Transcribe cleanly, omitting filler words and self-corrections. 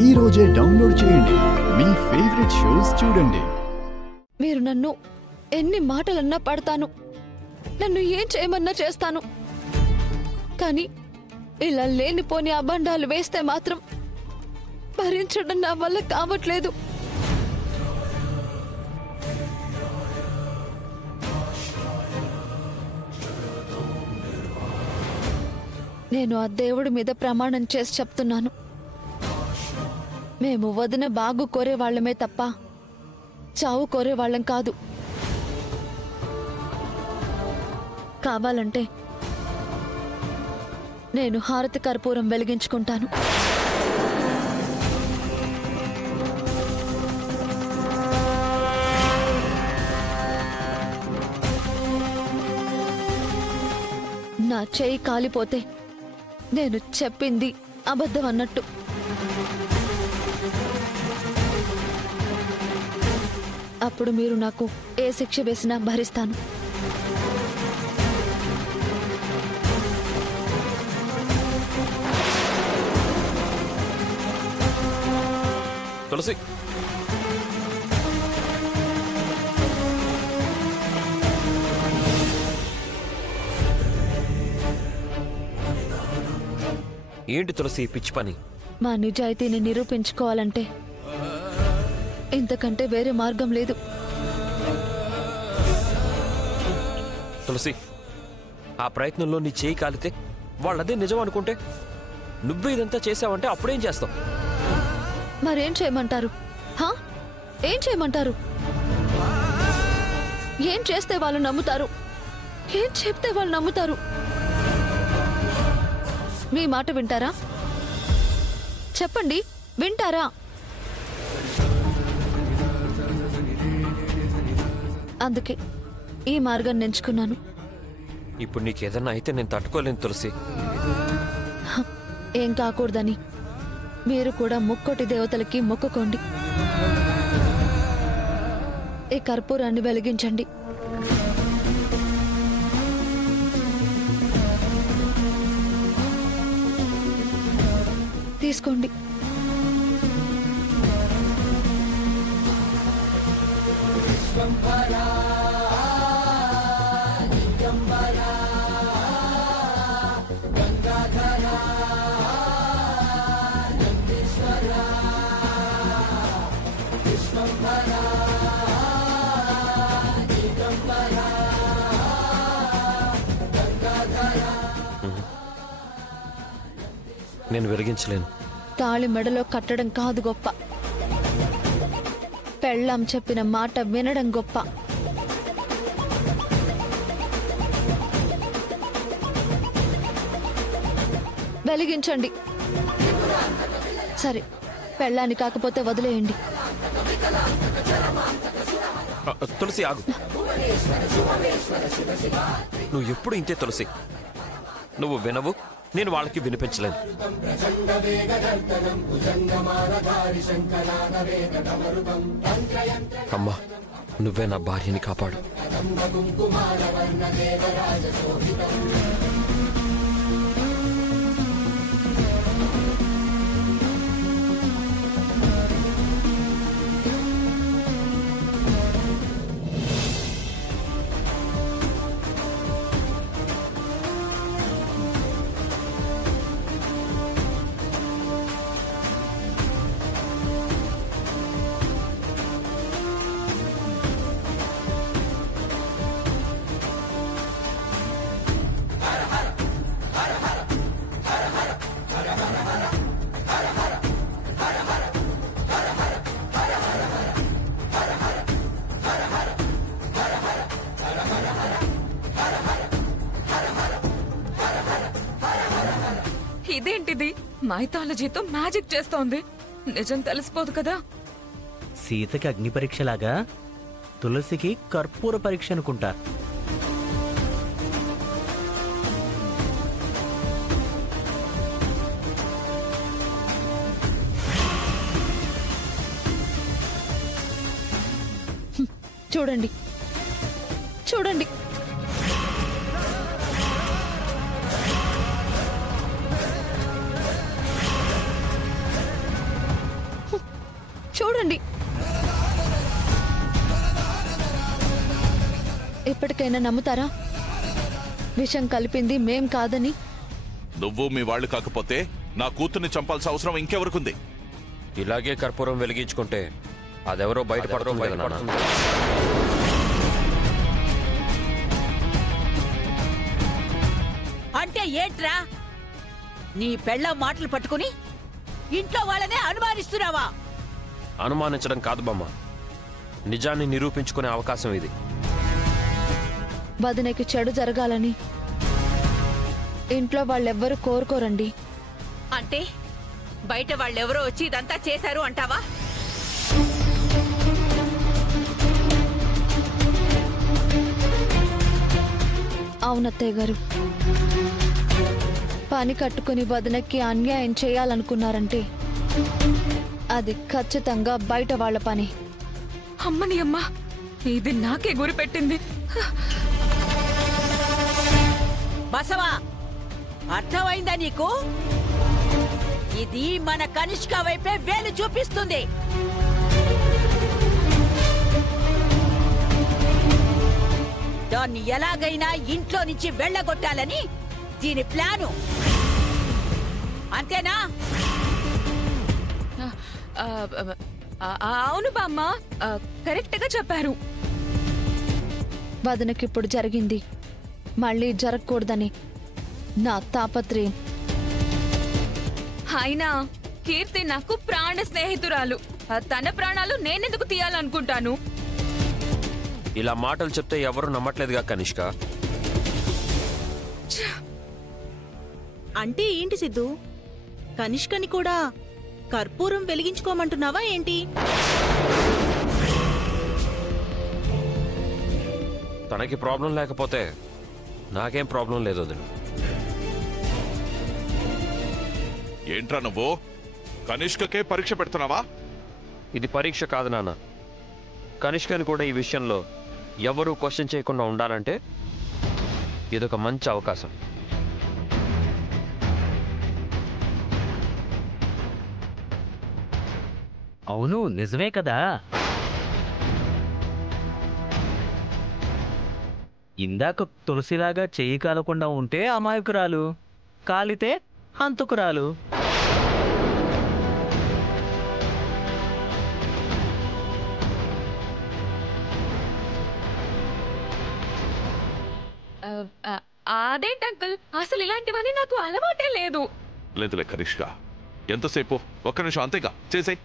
ఈ రోజే డౌన్లోడ్ చేయండి. మీ ఫేవరెట్ షోస్ చూడండి. మీరు నన్ను ఎన్ని మాటలన్నా పడతాను, నన్ను ఏం చేయమన్నా చేస్తాను. కానీ ఇలా లేనిపోని అబండాలు వేస్తే మాత్రం భరించడం నా వల్ల కావట్లేదు. నేను ఆ దేవుడి మీద ప్రమాణం చేసి చెప్తున్నాను, మేము వదిన బాగు కోరేవాళ్లమే తప్ప చావు కోరేవాళ్ళం కాదు. కావాలంటే నేను హారతి కర్పూరం వెలిగించుకుంటాను. నా చేయి కాలిపోతే నేను చెప్పింది అబద్ధం అన్నట్టు. అప్పుడు మీరు నాకు ఏ శిక్ష వేసినా భరిస్తాను. తులసి, ఏంటి తులసి పిచ్చి పని? మా నిజాయితీని నిరూపించుకోవాలంటే ఇంతకంటే వేరే మార్గం లేదు. తులసి, ఆ ప్రయత్నంలో నీ చేయి కాలితే వాళ్ళదే నిజం అనుకుంటే నువ్వే ఇదంతా చేసావంటే అప్పుడేం చేస్తావు? మరేం చేయమంటారు? ఏం చేయమంటారు? ఏం చేస్తే వాళ్ళు నమ్ముతారు? ఏం చెప్తే వాళ్ళు నమ్ముతారు? మీ మాట వింటారా? చెప్పండి, వింటారా? అందుకే ఈ మార్గాన్ని ఎంచుకున్నాను. ఇప్పుడు నీకేదన్నా అయితే నేను తట్టుకోలేను తులసి. ఏం కాకూడదని మీరు కూడా ముక్కోటి దేవతలకి మొక్కుకోండి. ఈ కర్పూరాన్ని వెలిగించండి. తీసుకోండి. నేను వెలిగించలేను. తాళి మెడలో కట్టడం కాదు గొప్ప, పెళ్ళాం చెప్పిన మాట వినడం గొప్ప. వెలిగించండి. సరే, పెళ్ళాన్ని కాకపోతే వదిలేయండి. తులసి ఆగు. నువ్వు ఎప్పుడు ఇంతే తులసి. నువ్వు వినవు, నేను వాళ్ళకి వినిపించలేను. అమ్మా, నువ్వే నా భార్యని కాపాడు. ఇదేంటిది? మైథాలజీతో మ్యాజిక్ చేస్తోంది. నిజం తెలిసిపోదు కదా. సీతకి అగ్ని పరీక్షలాగా తులసికి కర్పూర పరీక్ష అనుకుంటా. చూడండి, చూడండి, చూడండి. ఇప్పటికైనా నమ్ముతారా? విషం కలిపింది మేం కాదని. నువ్వు మీ వాళ్ళు కాకపోతే నా కూతుర్ని చంపాల్సిన అవసరం ఇంకెవరికుంది? ఇలాగే కర్పూరం వెలిగించుకుంటే అదెవరో బయటపడుతుంది కదా నాన్న. అంటే ఏంట్రా? నీ పెళ్ళం మాటలు పట్టుకుని ఇంట్లో వాళ్ళనే అనుమానిస్తున్నావా? అనుమానించడం కాదు బామ్మ, నిజాన్ని నిరూపించుకునే అవకాశం ఇది. వదినకి చెడు జరగాలని ఇంట్లో వాళ్ళెవ్వరూ కోరుకోరండి. అంటే బయట వాళ్ళెవరో వచ్చి ఇదంతా చేశారు అంటావా? అవునత్తయ్య గారు, పని కట్టుకుని వదినకి అన్యాయం చేయాలనుకున్నారంటే అది ఖచ్చితంగా బయట వాళ్ళ పని. అమ్మని అమ్మ, ఇది నాకే గురి పెట్టింది. బసవా, అర్థమైందా నీకు? ఇది మన కనిష్క వైపే వేలు చూపిస్తుంది. దాన్ని ఎలాగైనా ఇంట్లో నుంచి వెళ్ళగొట్టాలని దీని ప్లాను. అంతేనా? అవును బామ్మ, కరెక్ట్ గా చెప్పారు. వదినకిప్పుడు జరిగింది మళ్ళీ జరగకూడదని నా తాపత్రయం. అయినా కీర్తి నాకు ప్రాణ స్నేహితురాలు. తన ప్రాణాలు నేనెందుకు తీయాలనుకుంటాను? ఇలా మాటలు చెప్తే ఎవరు నమ్మట్లేదుగా కనిష్క. అంటే ఏంటి సిద్ధు? కనిష్కని కూడా కర్పూరం వెలిగించుకోమంటున్నావా ఏంటి? తనకి ప్రాబ్లం లేకపోతే నాకేం ప్రాబ్లం లేదు వదిన. ఏంట్రా నువ్వు కనిష్కకే పరీక్ష పెడుతున్నావా? ఇది పరీక్ష కాదు నాన్న. కనిష్కని కూడా ఈ విషయంలో ఎవరూ క్వశ్చన్ చేయకుండా ఉండాలంటే ఇదొక మంచి అవకాశం. అవును, నిజమే కదా. ఇందాక తులసిలాగా చెయ్యి కాలకుండా ఉంటే అమాయకురాలు, కాలితే హంతకురాలు. అదేంటి అంకుల్, అసలు ఇలాంటివన్నీ నాకు అలవాటే లేదు. లేదులే కనిష్క, ఎంతసేపు? ఒక్క నిమిషం అంతేగా చేసేయ్.